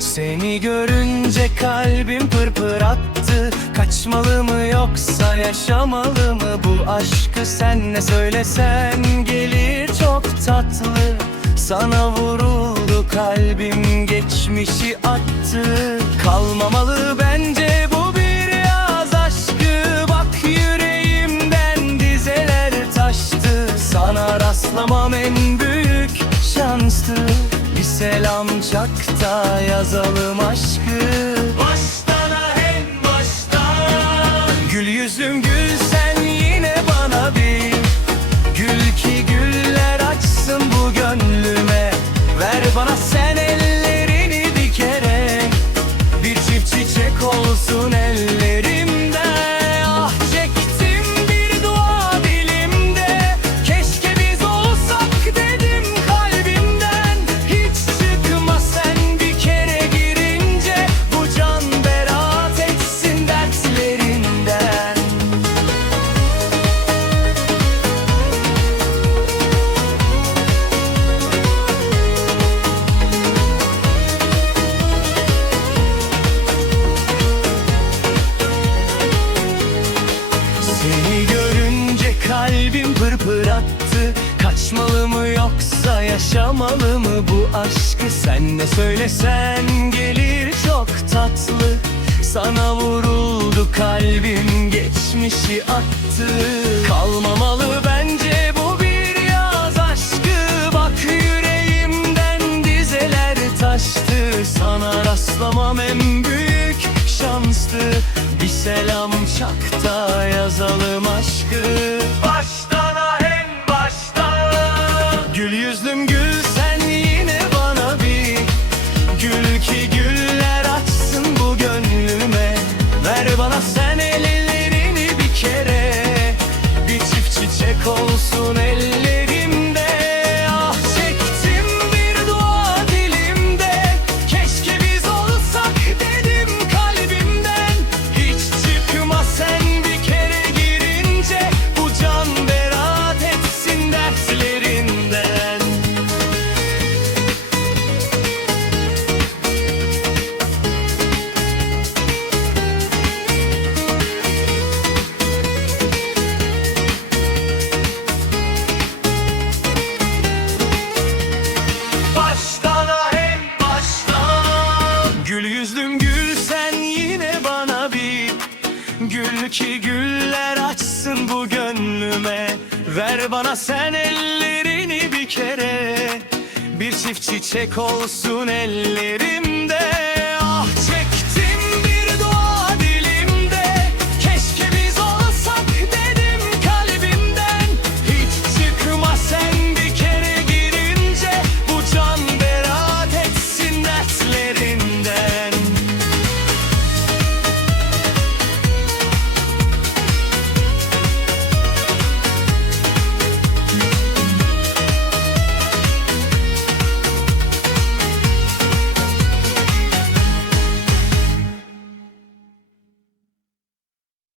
Seni görünce kalbim pırpır attı. Kaçmalı mı yoksa yaşamalı mı bu aşkı? Sen ne söylesen gelir çok tatlı. Sana vuruldu kalbim, geçmişi attı. Kalmamalı bence bu bir yaz aşkı. Bak yüreğimden dizeler taştı. Sana rastlamam en büyük şanstı. Bir selam çak da yazalım aşkı. Baştan en baştan. Gül yüzüm gül sen yine bana bir. Gül ki güller açsın bu gönlüme. Ver bana sen ellerini bir kere. Bir çift çiçek olsun ellerimde. Ah çektim bir dua dilimde. Keşke biz olsak dedim kalbimden. Hiç çıkma sen bir kere girince. Bu can beraat etsin dertlerinden. Seni görünce kalbim pırpır attı. Kaçmalı mı yoksa yaşamalı mı bu aşkı? Sen ne söylesen gelir çok tatlı. Sana vuruldu kalbim, geçmişi attı. Kalmamalı bence bu bir yaz aşkı. Bak yüreğimden dizeler taştı. Sana rastlamam en büyük şanstı. Bir selam çak da yazalım aşkı. Baştan en baştan. Gül yüzlüm gül sen yine bana bir. Gül ki güller açsın bu gönlüme. Ver bana sen ellerini bir kere. Bir çift çiçek olsun ellerimde. Ah çektim bir dua dilimde. Keşke biz olsak dedim kalbimden. Hiç çıkma sen bir kere girince. Bu can beraat etsin dertlerinden. Baştan en baştan. Gül yüzlüm gül sen yine bana bir. Gül ki güller açsın bu gönlüme. Ver bana sen ellerini bir kere. Bir çift çiçek olsun ellerimde.